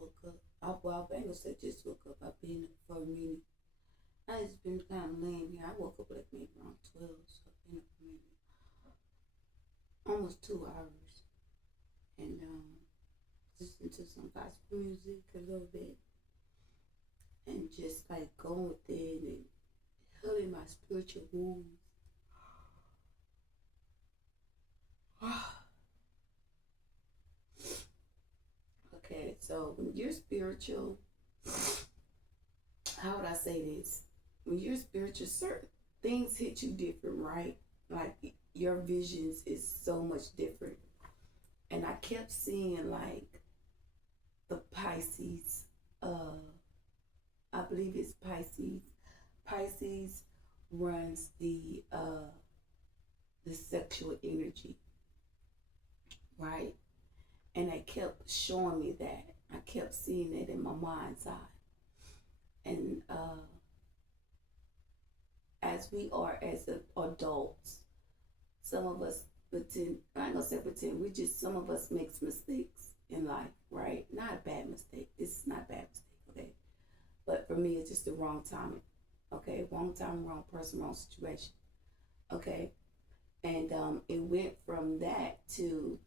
woke up. I ain't gonna say just woke up. I've been up for a minute. I just been kind of laying here. I woke up like maybe around 12, so I've been up for maybe almost 2 hours. And listening to some gospel music a little bit and just like going within and healing my spiritual wounds. Okay, so when you're spiritual, how would I say this? When you're spiritual, certain things hit you different, right? Like your visions is so much different. And I kept seeing like the Pisces, I believe it's Pisces. Pisces runs the sexual energy, right? And they kept showing me that. I kept seeing it in my mind's eye. And as we are as adults, some of us pretend, I ain't gonna say pretend, we just, some of us makes mistakes in life, right? Not a bad mistake. This is not a bad mistake, okay? But for me, it's just the wrong timing, okay? Wrong time, wrong person, wrong situation, okay? And it went from that to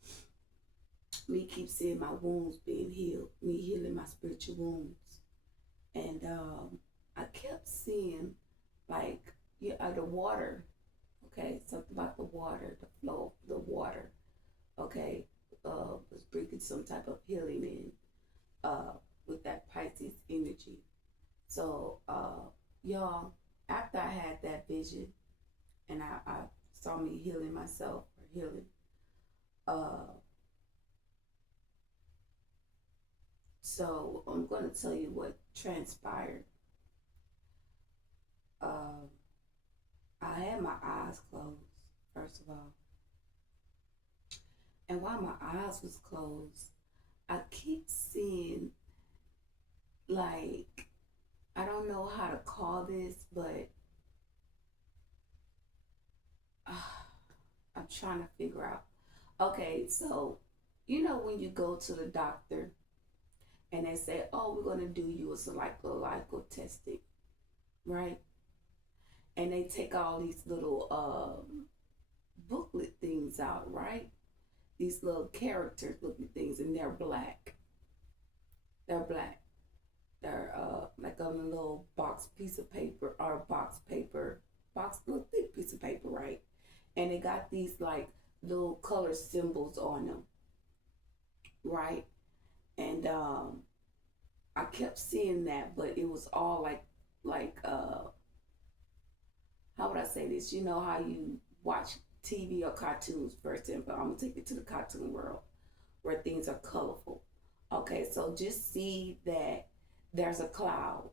me keep seeing my wounds being healed, me healing my spiritual wounds. And I kept seeing like the water, okay, something about the water, the flow of the water, okay, was bringing some type of healing in with that Pisces energy. So, y'all, after I had that vision and I saw me healing myself or healing, uh, so I'm going to tell you what transpired. Uh, I had my eyes closed, first of all. And while my eyes was closed, I keep seeing like, I don't know how to call this, but uh, I'm trying to figure out. Okay, so you know when you go to the doctor and they say, "Oh, we're gonna do you a psychological testing," right? And they take all these little booklet things out, right? These little characters looking things, and they're black. They're black. They're like on a little box piece of paper or box paper, box little thick piece of paper, right? And they got these like little color symbols on them, right? And I kept seeing that, but it was all like how would I say this? You know how you watch TV or cartoons, for example. I'm gonna take it to the cartoon world where things are colorful. Okay, so just see that there's a cloud,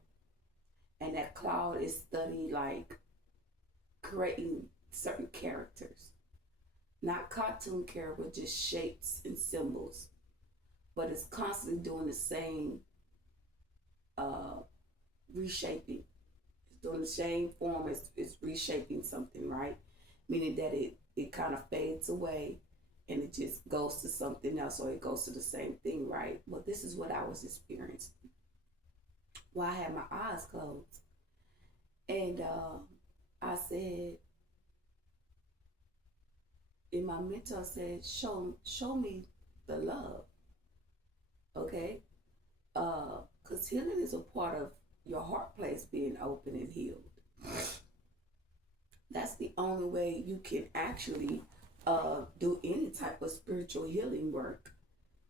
and that cloud is studying like creating certain characters, not cartoon characters, just shapes and symbols. But it's constantly doing the same uh, reshaping. It's doing the same form. It's reshaping something, right? Meaning that it kind of fades away and it just goes to something else or it goes to the same thing, right? Well, this is what I was experiencing while I had my eyes closed. And I said, in my mentor, I said, show me the love, okay? Because healing is a part of your heart place being open and healed. That's the only way you can actually do any type of spiritual healing work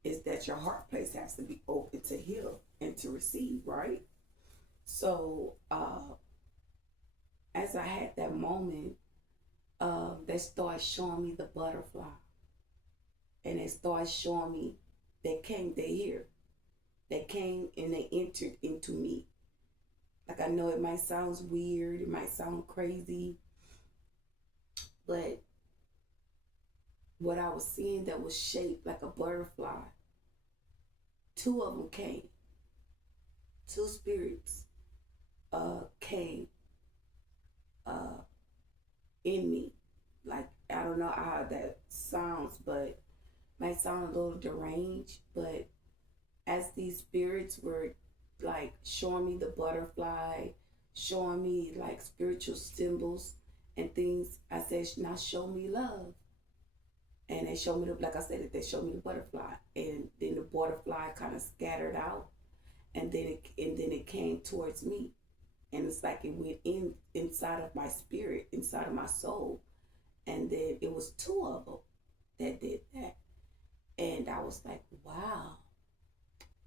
is that your heart place has to be open to heal and to receive, right? So as I had that moment, they started showing me the butterfly, and they started showing me they came, they here, they came and they entered into me. Like I know it might sound weird, it might sound crazy, but what I was seeing that was shaped like a butterfly, two of them came, two spirits came uh, in me. Like I don't know how that sounds, but might sound a little deranged, but as these spirits were like showing me the butterfly, showing me like spiritual symbols and things, I said, now show me love. And they showed me the, like I said, they showed me the butterfly, and then the butterfly kind of scattered out, and then it came towards me, and it's like it went inside of my spirit, inside of my soul, and then it was two of them that did that, and I was like, wow.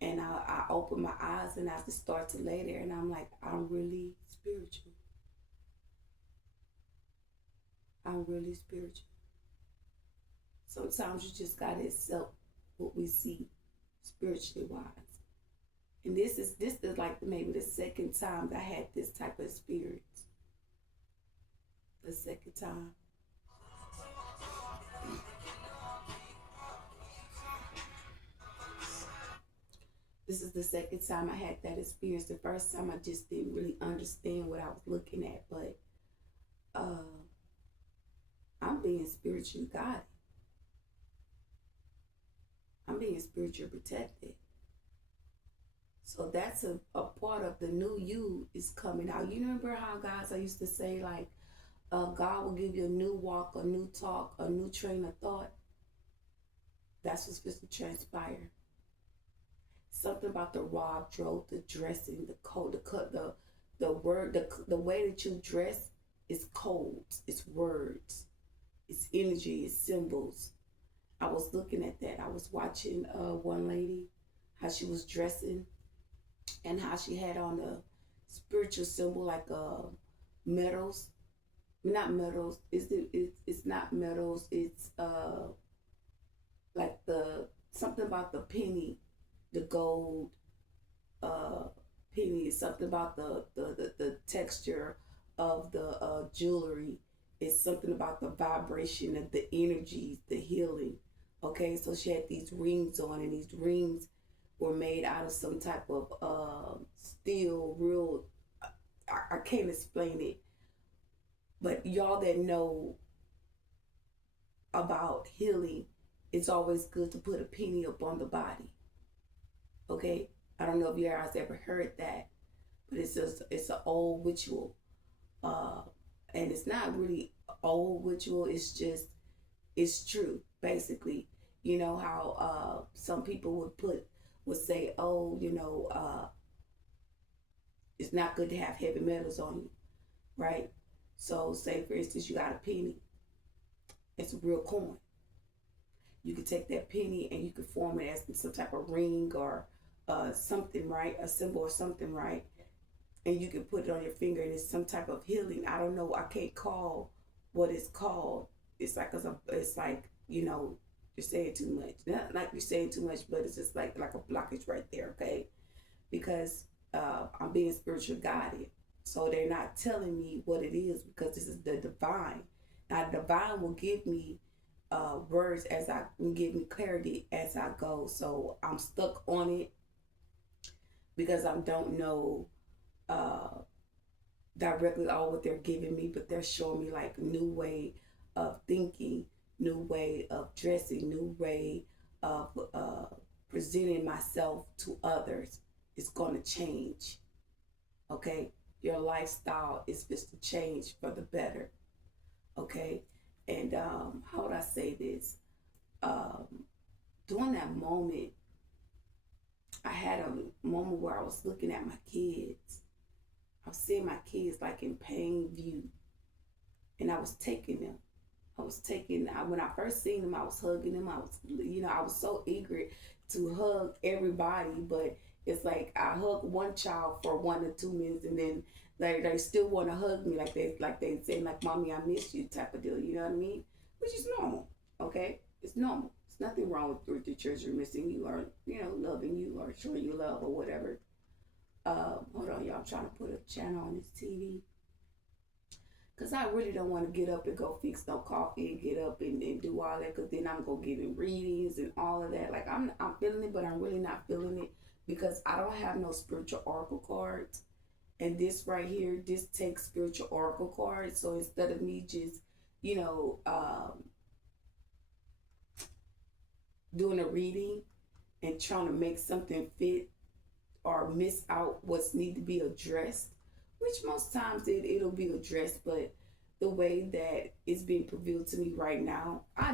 And I opened my eyes and I just start to lay there, and I'm like, I'm really spiritual. I'm really spiritual. Sometimes you just gotta accept what we see spiritually wise. And this is like maybe the second time that I had this type of experience. The second time. This is the second time I had that experience. The first time I just didn't really understand what I was looking at, but uh, I'm being spiritually guided. I'm being spiritually protected. So that's a part of the new you is coming out. You remember how guys I used to say like, God will give you a new walk, a new talk, a new train of thought. That's what's supposed to transpire. Something about the wardrobe, the dressing, the coat, the cut, the word, the way that you dress is codes, it's words, it's energy, it's symbols. I was looking at that. I was watching one lady, how she was dressing, and how she had on a spiritual symbol like metals. Not metals. It's not metals. It's like the something about the penny, the gold uh penny. Something about the texture of the jewelry. It's something about the vibration of the energies, the healing. Okay, so she had these rings on, and these rings were made out of some type of steel, real. I can't explain it, but y'all that know about healing, it's always good to put a penny up on the body. Okay, I don't know if you guys ever heard that, but it's an old ritual, uh, and it's not really old ritual. It's just it's true. Basically, you know how some people would say, oh, it's not good to have heavy metals on you, right? So, say for instance, you got a penny. It's a real coin. You could take that penny and you could form it as some type of ring or something, right? A symbol or something, right? And you can put it on your finger, and it's some type of healing. I don't know. I can't call what it's called. It's like you're saying too much. Not like you're saying too much, but it's just like a blockage right there. Okay, because I'm being spiritually guided. So they're not telling me what it is because this is the divine. Now, the divine will give me words as I give me clarity as I go. So I'm stuck on it because I don't know uh, directly all what they're giving me, but they're showing me like new way of thinking, new way of dressing, new way of presenting myself to others. It's going to change. Okay, your lifestyle is supposed to change for the better. Okay, and how would I say this? Um, During that moment, I had a moment where I was looking at my kids. I was seeing my kids like in plain view, and I was taking them. When I first seen them, I was hugging them. I was so eager to hug everybody, but it's like I hug one child for 1 or 2 minutes, and then they still want to hug me like they saying like, "Mommy, I miss you," type of deal. You know what I mean? Which is normal. Okay, it's normal. There's nothing wrong with the children missing you or loving you or showing you love or whatever. Hold on, y'all. I'm trying to put a channel on this TV. Cause I really don't want to get up and go fix no coffee and get up and do all that. Cause then I'm gonna give him readings and all of that. Like I'm feeling it, but I'm really not feeling it because I don't have no spiritual oracle cards. And this right here, this takes spiritual oracle cards. So instead of me just, you know, doing a reading, and trying to make something fit or miss out what's need to be addressed, which most times it'll be addressed, but the way that it's being revealed to me right now, I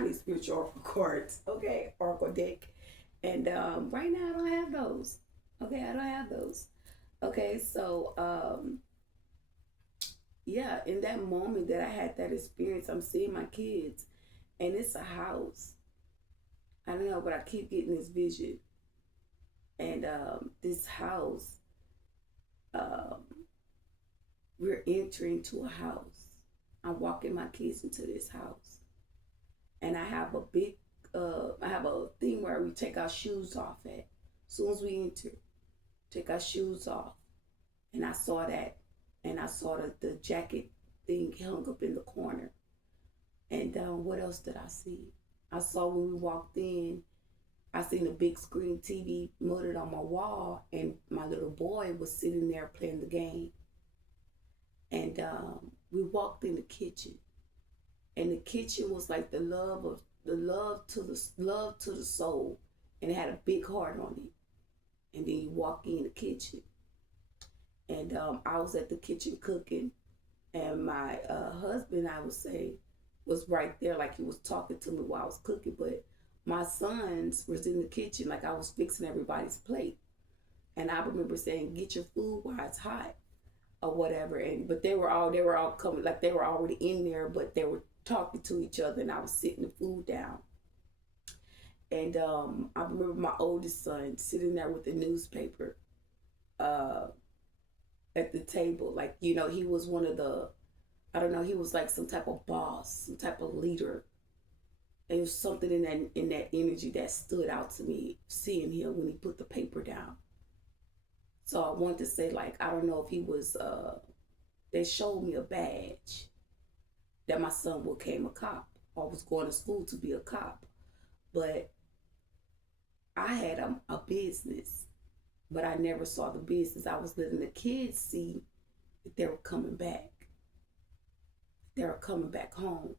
need spiritual oracle cards, okay, oracle deck, and right now I don't have those. Okay, I don't have those. Okay, so yeah, in that moment that I had that experience, I'm seeing my kids, and it's a house. I don't know, but I keep getting this vision, and this house, um, we're entering to a house. I'm walking my kids into this house, and I have a big, I have a thing where we take our shoes off at. As soon as we enter, take our shoes off, and I saw that, and I saw the jacket thing hung up in the corner. And what else did I see? I saw when we walked in, I seen a big screen TV mounted on my wall, and my little boy was sitting there playing the game. And we walked in the kitchen, and the kitchen was like the love to the soul, and it had a big heart on it. And then you walk in the kitchen, and I was at the kitchen cooking, and my husband, I would say, was right there, like he was talking to me while I was cooking. But my sons was in the kitchen, like I was fixing everybody's plate, and I remember saying, "Get your food while it's hot," or whatever. And but they were all coming, like they were already in there, but they were talking to each other, and I was sitting the food down. And I remember my oldest son sitting there with the newspaper uh, at the table, like he was one of the, I don't know, he was like some type of boss, some type of leader. And it was something in that energy that stood out to me, seeing him when he put the paper down. So I wanted to say, like, I don't know if he was. They showed me a badge that my son became a cop or was going to school to be a cop, but I had a business, but I never saw the business. I was letting the kids see that they were coming back. They were coming back home,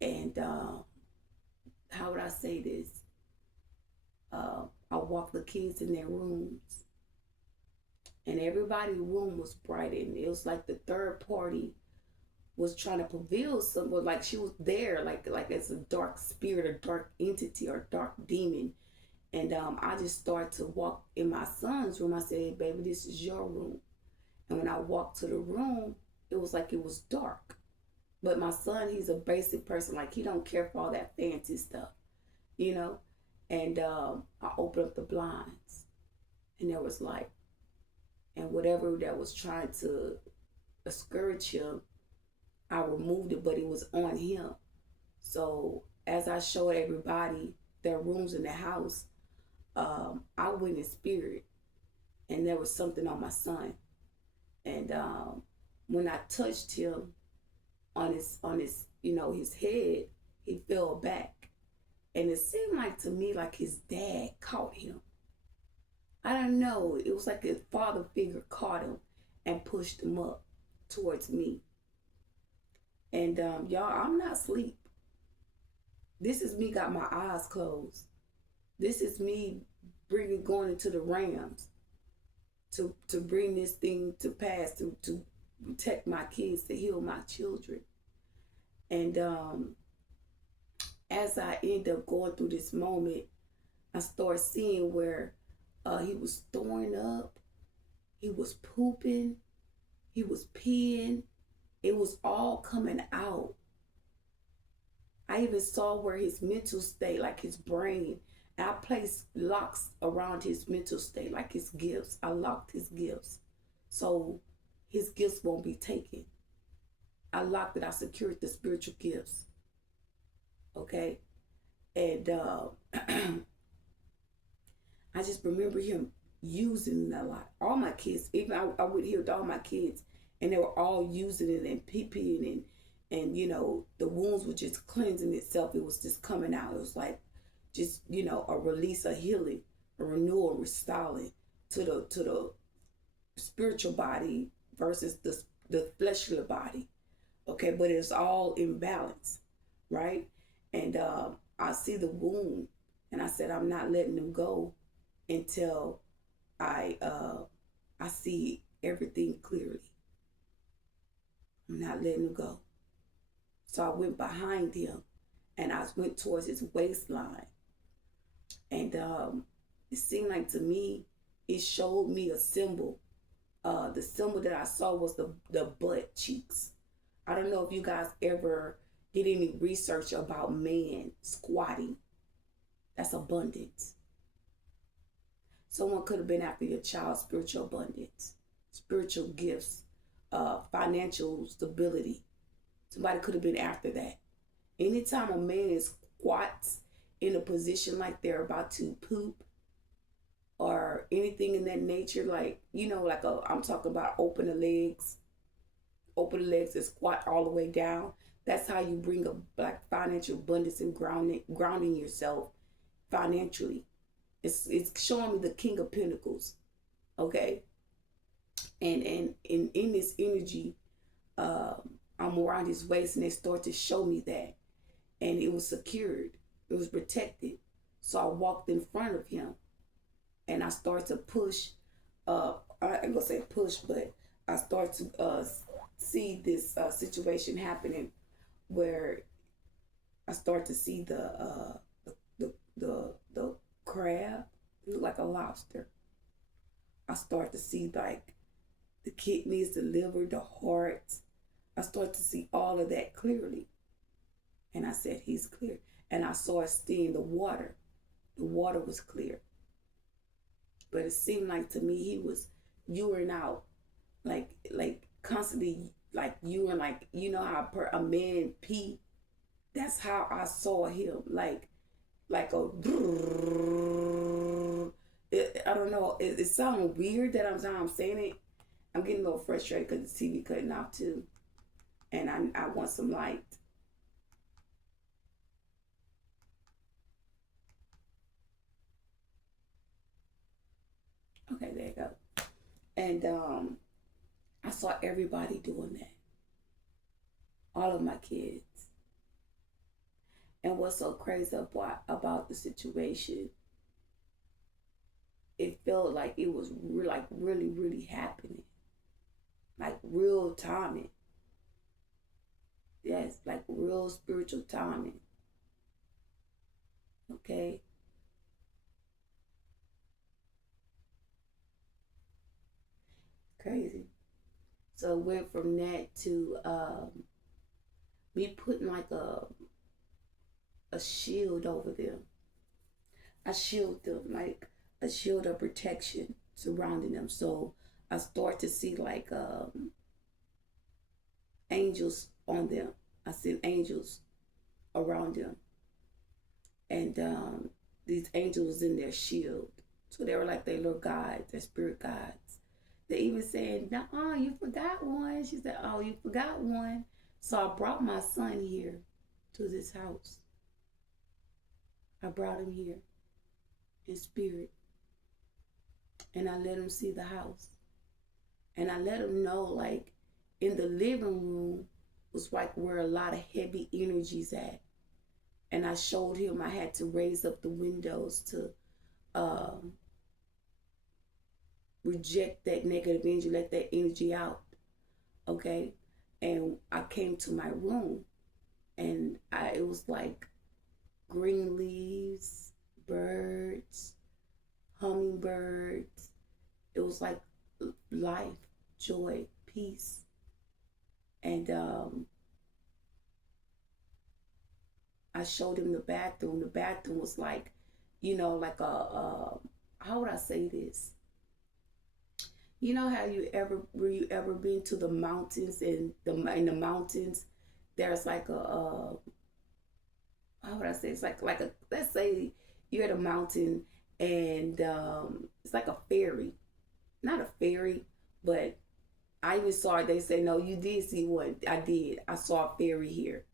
and how would I say this? I walked the kids in their rooms, and everybody's room was brightened. It was like the third party was trying to prevail something, like she was there, like as a dark spirit, or dark entity, or dark demon. And I just started to walk in my son's room. I said, "Hey, baby, this is your room." And when I walked to the room, it was like it was dark. But my son, he's a basic person. Like he don't care for all that fancy stuff, you know. And I opened up the blinds, and there was light. And whatever that was trying to discourage him, I removed it, but it was on him. So as I showed everybody their rooms in the house, I went in spirit, and there was something on my son. And when I touched him on his his head, he fell back, and it seemed like to me like his dad caught him. I don't know. It was like a father figure caught him and pushed him up towards me. And y'all, I'm not asleep. This is me got my eyes closed. This is me bringing going into the realms to bring this thing to pass, to protect my kids, to heal my children. And as I end up going through this moment, I start seeing where he was throwing up, he was pooping, he was peeing. It was all coming out. I even saw where his mental state, like his brain, and I placed locks around his mental state, like his gifts. I locked his gifts, so his gifts won't be taken. I locked it. I secured the spiritual gifts. Okay, and I just remember him using it a lot. All my kids, even I would hear all my kids, and they were all using it and peeing, and the wounds were just cleansing itself. It was just coming out. It was like just a release, a healing, a renewal, restoring to the spiritual body versus the fleshly body. Okay, but it's all in balance, right? And I see the wound, And I said, I'm not letting them go until I I see everything clearly. I'm not letting them go. So I went behind him and I went towards his waistline. And it seemed like to me, it showed me a symbol. The symbol that I saw was the butt cheeks. I don't know if you guys ever did any research about man squatting. That's abundance. Someone could have been after your child's spiritual abundance, spiritual gifts, financial stability. Somebody could have been after that. Anytime a man squats in a position like they're about to poop or anything in that nature, like, like I'm talking about open the legs and squat all the way down. That's how you bring a black financial abundance and grounding yourself financially. It's showing me the King of Pentacles, okay? And in this energy, I'm around his waist, and they start to show me that, and it was secured, it was protected. So I walked in front of him, and I started to push. I ain't gonna say push, but I started to see this situation happening, where I start to see the crab look like a lobster. I start to see like the kidneys, the liver, the heart. I start to see all of that clearly. And I said, he's clear. And I saw it stay in the water. The water was clear. But it seemed like to me he was urine out, like constantly, like urine, like how a man pee. That's how I saw him, like a. I don't know. It sounds weird that I'm saying it. I'm getting a little frustrated because the TV cutting off too, and I want some light. Okay, there you go. And I saw everybody doing that. All of my kids. And what's so crazy about the situation, it felt like it was like really, really happening. Like real timing. Yes, like real spiritual timing. Okay? Crazy. So it went from that to me putting like a shield over them. I shield them, like a shield of protection surrounding them. So I start to see like angels on them. I see angels around them. And these angels in their shield. So they were like their little guides, their spirit guides. They even said, "No, you forgot one." She said, "Oh, you forgot one." So I brought my son here to this house. I brought him here in spirit. And I let him see the house. And I let him know, like, in the living room was like where a lot of heavy energies at. And I showed him I had to raise up the windows to um, reject that negative energy, let that energy out. Okay. And I came to my room, and it was like green leaves, birds, hummingbirds. It was like life, joy, peace. And I showed him the bathroom. The bathroom was like, like how would I say this? You know how were you ever been to the mountains, and in the mountains there's like how would I say, it's like a, let's say you're at a mountain, and it's like a ferry, not a ferry, but I even saw it. They say, no, you did see one. I did. I saw a fairy here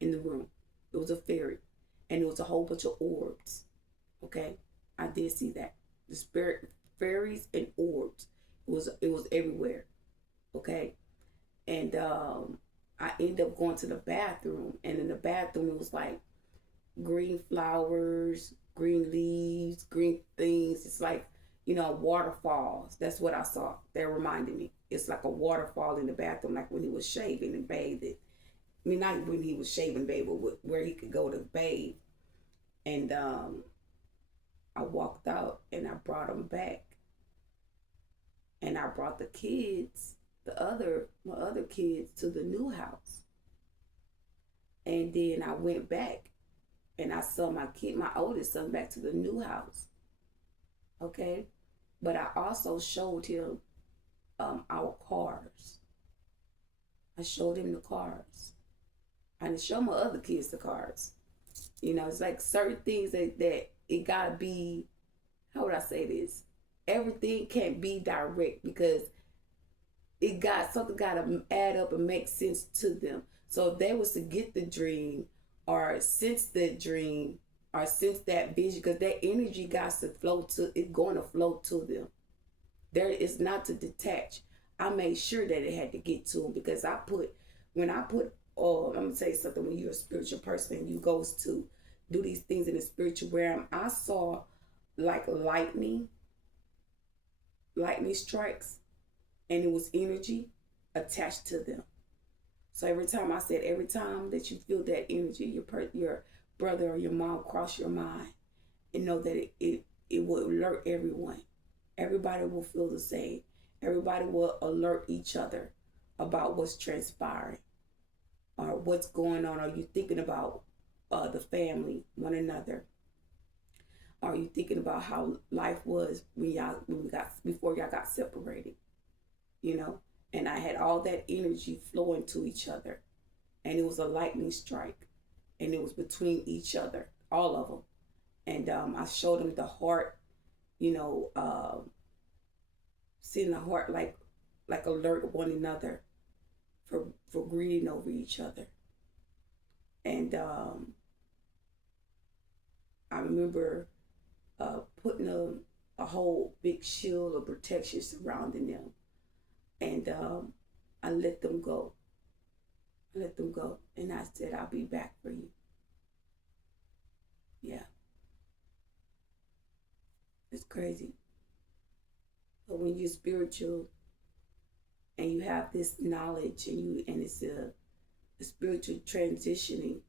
in the room. It was a fairy, and it was a whole bunch of orbs. Okay, I did see that. The spirit fairies and orbs. It was everywhere. Okay, and I ended up going to the bathroom, and in the bathroom it was like green flowers, green leaves, green things. It's like, waterfalls. That's what I saw. That reminded me. It's like a waterfall in the bathroom, like when he was shaving and bathing. I mean, not when he was shaving, babe, but where he could go to bathe. And I walked out and I brought him back. And I brought the kids, my other kids, to the new house. And then I went back and I saw my oldest son, back to the new house. Okay, but I also showed him our cars. I showed him the cars. I didn't show my other kids the cars. It's like certain things that it gotta be. How would I say this? Everything can't be direct because something gotta add up and make sense to them. So if they was to get the dream or sense the dream or sense that vision, because that energy got to flow to it's going to flow to them. There is not to detach. I made sure that it had to get to them because when I put I'm gonna say something. When you're a spiritual person and you goes to do these things in the spiritual realm, I saw like lightning strikes, and it was energy attached to them. So every time that you feel that energy, your brother or your mom cross your mind, and know that it will alert everyone. Everybody will feel the same. Everybody will alert each other about what's transpiring or what's going on. Are you thinking about the family, one another? Are you thinking about how life was before y'all got separated? And I had all that energy flowing to each other, and it was a lightning strike, and it was between each other, all of them. And I showed them the heart, you know, seeing the heart like alert one another for greeting over each other. And I remember putting a whole big shield of protection surrounding them, and I let them go. I let them go, and I said, "I'll be back for you." Yeah, it's crazy. But when you're spiritual and you have this knowledge, and it's a spiritual transitioning,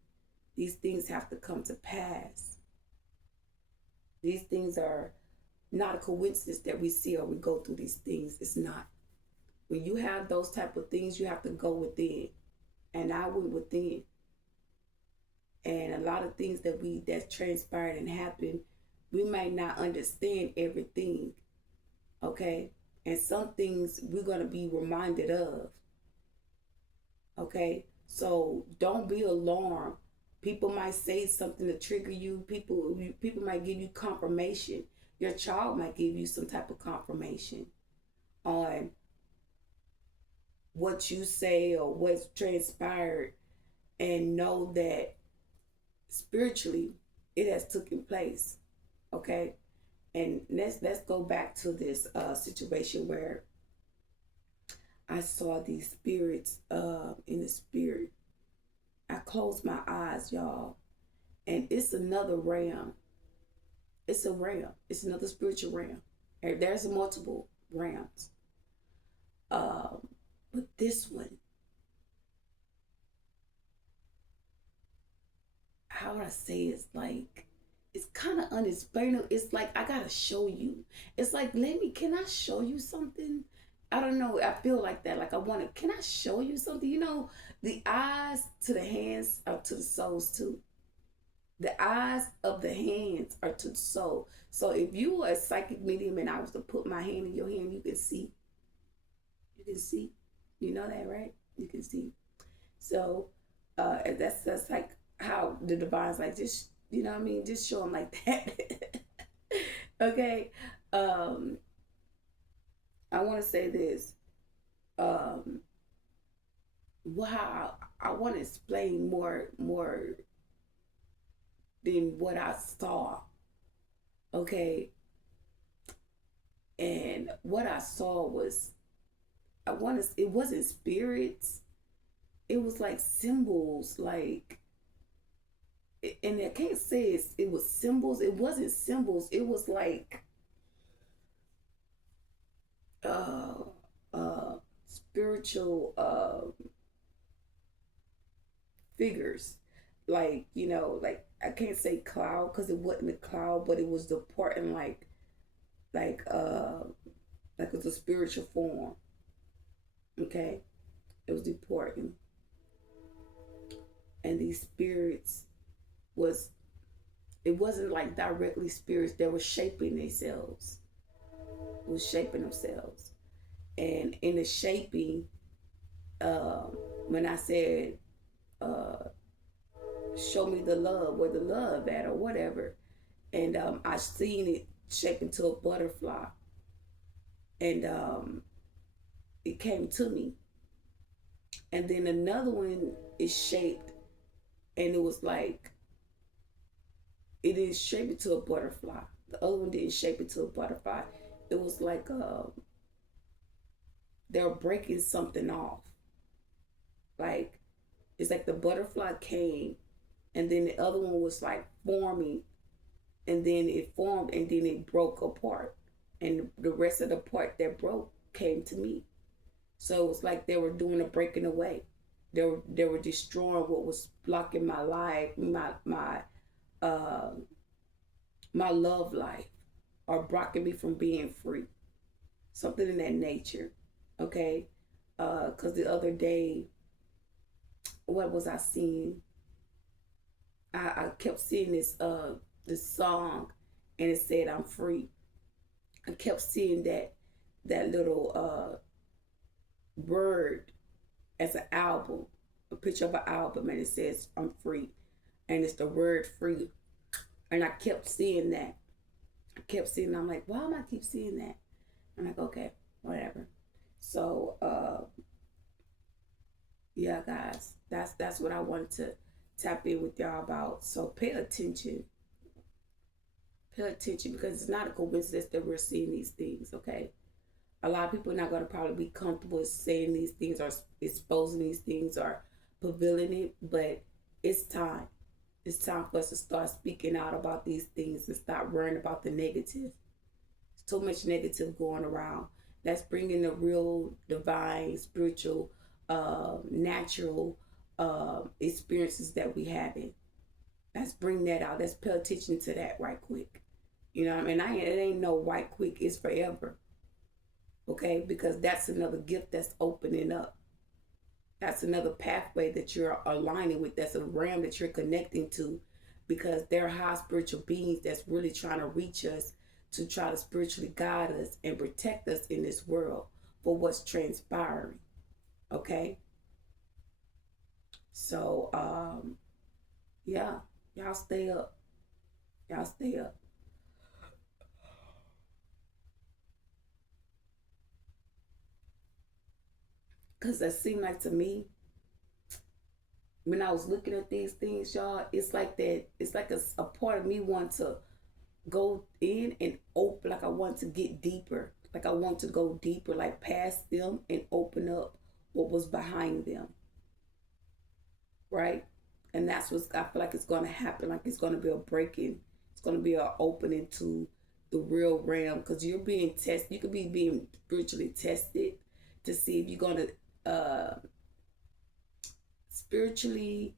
these things have to come to pass. These things are not a coincidence that we see or we go through these things. It's not. When you have those type of things, you have to go within. And I went within. And a lot of things that transpired and happened, we might not understand everything. Okay? And some things we're gonna be reminded of. Okay? So don't be alarmed. People might say something to trigger you. People might give you confirmation. Your child might give you some type of confirmation on what you say or what's transpired, and know that spiritually it has taken place. Okay, and let's go back to this situation where I saw these spirits in the spirit. I closed my eyes, y'all, and it's another realm. It's a realm. It's another spiritual realm. There's multiple realms. But this one, how would I say, it's kind of unexplainable. It's like I gotta show you. It's like, can I show you something? I don't know. I feel like that. Like I want to. Can I show you something? The eyes to the hands are to the souls too. The eyes of the hands are to the soul. So if you were a psychic medium and I was to put my hand in your hand, you can see. You can see. You know that, right? You can see. So that's like how the divine's like, just, what I mean, just show them like that. Okay. um I want to say this. um wow, I want to explain more than what I saw. Okay. And what I saw was, it wasn't spirits. It was like symbols, like and I can't say it was symbols. It wasn't symbols. It was like uh spiritual figures, like, like, I can't say cloud because it wasn't a cloud, but it was departing, like uh like it's a spiritual form. Okay, it was departing, and these spirits was it wasn't like directly spirits that were shaping themselves. It was shaping themselves, and in the shaping, when I said, uh, "Show me the love, where the love at," or whatever, and I seen it shape into a butterfly, and it came to me, and then another one is shaped, and it was like it didn't shape it to a butterfly. The other one didn't shape it to a butterfly. It was like they're breaking something off. Like, it's like the butterfly came, and then the other one was like forming, and then it formed, and then it broke apart, and the rest of the part that broke came to me. So it was like they were doing a breaking away. They were destroying what was blocking my life, uh my love life, or blocking me from being free. Something in that nature. Okay? Cause the other day, what was I seeing? I kept seeing this song, and it said I'm free. I kept seeing that little word as an album, a picture of an album, and it says I'm free. And it's the word free. And I kept seeing that. I kept seeing it. I'm like, why am I keep seeing that? I'm like, okay, whatever. So yeah, guys, that's what I wanted to tap in with y'all about. So pay attention. Pay attention, because it's not a coincidence that we're seeing these things, okay? A lot of people are not going to probably be comfortable saying these things or exposing these things or prevailing it, but it's time. It's time for us to start speaking out about these things and stop worrying about the negative. There's too much negative going around. Let's bring in the real, divine, spiritual, natural experiences that we have in. Let's bring that out. Let's pay attention to that right quick. You know what I mean? It ain't no right quick. It's forever. Okay? Because that's another gift that's opening up. That's another pathway that you're aligning with. That's a realm that you're connecting to, because they're high spiritual beings that's really trying to reach us to try to spiritually guide us and protect us in this world for what's transpiring. Okay? So, yeah, y'all stay up. Y'all stay up. Because it seemed like to me, when I was looking at these things, y'all, it's like that. It's like a part of me want to go in and open, like I want to get deeper. Like I want to go deeper, like past them and open up what was behind them. Right? And that's what I feel like it's going to happen. Like it's going to be a breaking. It's going to be an opening to the real realm, because you're being tested. You could be being spiritually tested to see if you're going to spiritually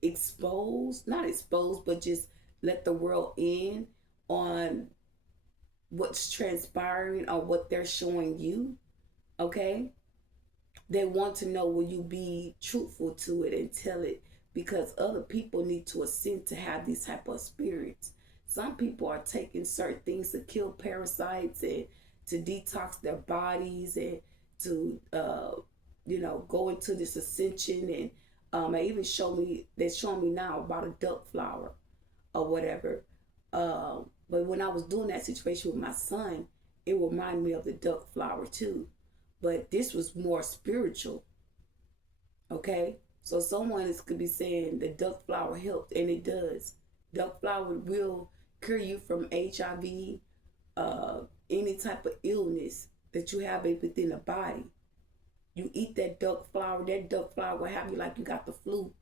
exposed, not exposed, but just let the world in on what's transpiring or what they're showing you. Okay? They want to know, will you be truthful to it and tell it, because other people need to ascend to have these type of spirits. Some people are taking certain things to kill parasites and to detox their bodies and to go into this ascension, and even they're showing me now about a duck flower or whatever. But when I was doing that situation with my son, it reminded me of the duck flower too. But this was more spiritual. Okay? So could be saying the duck flower helped, and it does. Duck flower will cure you from HIV, any type of illness that you have within the body. You eat that duck flower will have you like you got the flu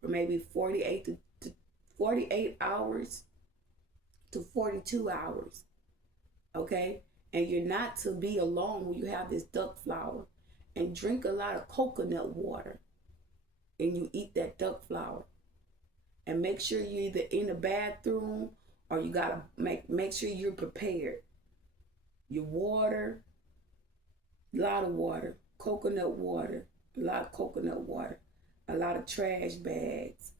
for maybe 48 to 48 hours to 42 hours. Okay? And you're not to be alone when you have this duck flower. And drink a lot of coconut water. And you eat that duck flower. And make sure you're either in the bathroom or you gotta make sure you're prepared. Your water, a lot of water, coconut water, a lot of coconut water, a lot of trash bags,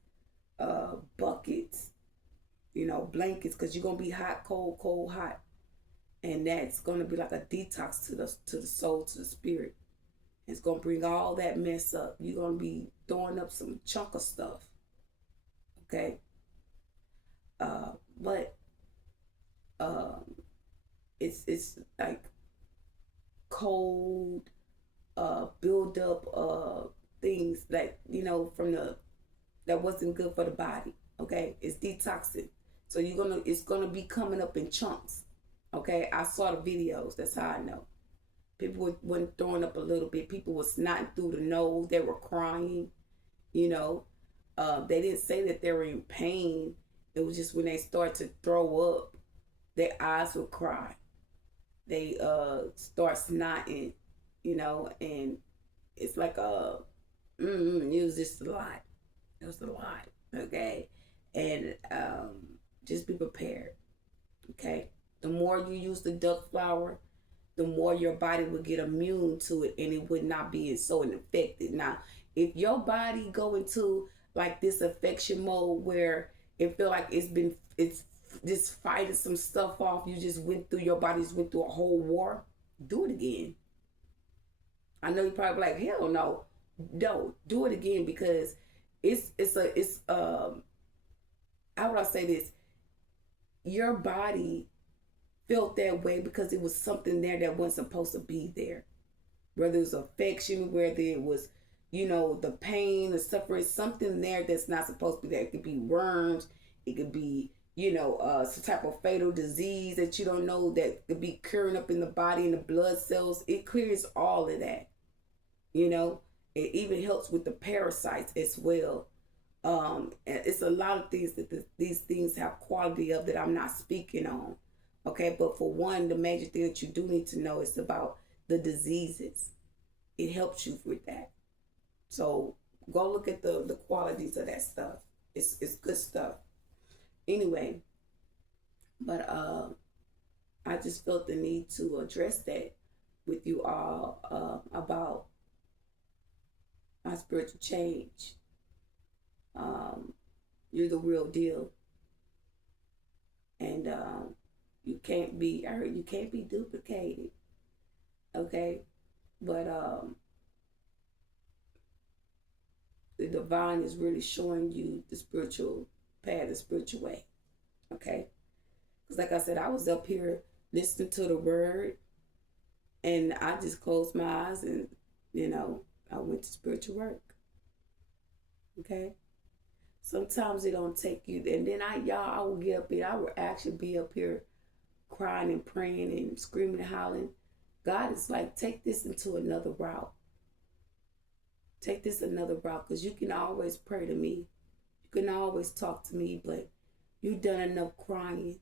buckets, blankets, because you're gonna be hot, cold, cold, hot, and that's gonna be like a detox to the soul, to the spirit. It's gonna bring all that mess up. You're gonna be throwing up some chunk of stuff, okay? But it's like cold, build up things like from the that wasn't good for the body. Okay, it's detoxing. So it's gonna be coming up in chunks. Okay, I saw the videos. That's how I know. People were throwing up a little bit. People were snotting through the nose. They were crying. You know, they didn't say that they were in pain. It was just when they start to throw up, their eyes would cry. They start snotting, and it's like it was just a lot. It was a lot, okay? And just be prepared, okay? The more you use the duck flower, the more your body would get immune to it, and it would not be so infected. Now, if your body go into like this affection mode where it feel like it's just fighting some stuff off, your body's went through a whole war, do it again. I know you probably like, hell no. No, do it again, because it's how would I say this? Your body felt that way because it was something there that wasn't supposed to be there. Whether it was affection, whether it was, the pain, the suffering, something there that's not supposed to be there. It could be worms, it could be, some type of fatal disease that you don't know that could be curing up in the body and the blood cells. It clears all of that. It even helps with the parasites as well. It's a lot of things that these things have quality of that I'm not speaking on. Okay, but for one, the major thing that you do need to know is about the diseases. It helps you with that. So go look at the qualities of that stuff. It's good stuff. Anyway, but I just felt the need to address that with you all about my spiritual change. You're the real deal, and you can't be. I heard you can't be duplicated. Okay, but the divine is really showing you the spiritual path, the spiritual way. Okay, because like I said, I was up here listening to the word, and I just closed my eyes, and I went to spiritual work. Okay. Sometimes it don't take you, and then I will get up here. I will actually be up here crying and praying and screaming and howling. God is like, take this into another route. Take this another route, because you can always pray to me. You can always talk to me, but you've done enough crying.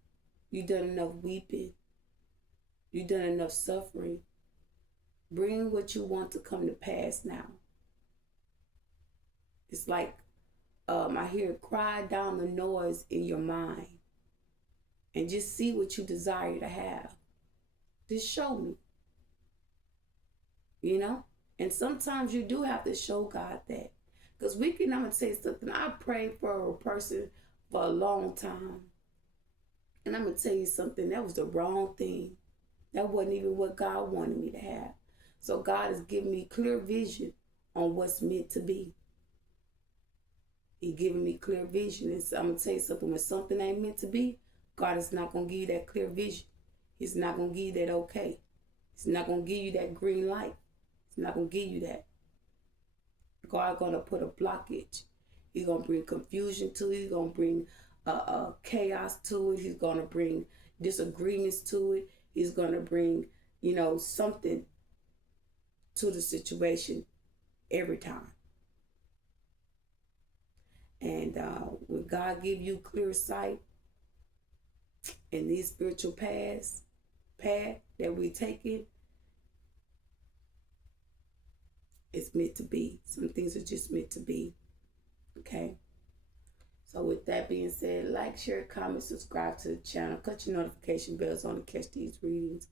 You've done enough weeping. You've done enough suffering. Bring what you want to come to pass now. It's like, I hear cry down the noise in your mind and just see what you desire to have. Just show me. And sometimes you do have to show God that. Because I'm going to tell you something. I prayed for a person for a long time. And I'm going to tell you something. That was the wrong thing. That wasn't even what God wanted me to have. So God has given me clear vision on what's meant to be. He's giving me clear vision. And so I'm going to tell you something. When something ain't meant to be, God is not going to give you that clear vision. He's not going to give you that okay. He's not going to give you that green light. He's not going to give you that. God going to put a blockage. He's going to bring confusion to it. He's going to bring chaos to it. He's going to bring disagreements to it. He's going to bring, something to the situation every time. And when God give you clear sight in these spiritual path that we taking, it's meant to be. Some things are just meant to be. Okay. So with that being said, like, share, comment, subscribe to the channel, cut your notification bells on to catch these readings.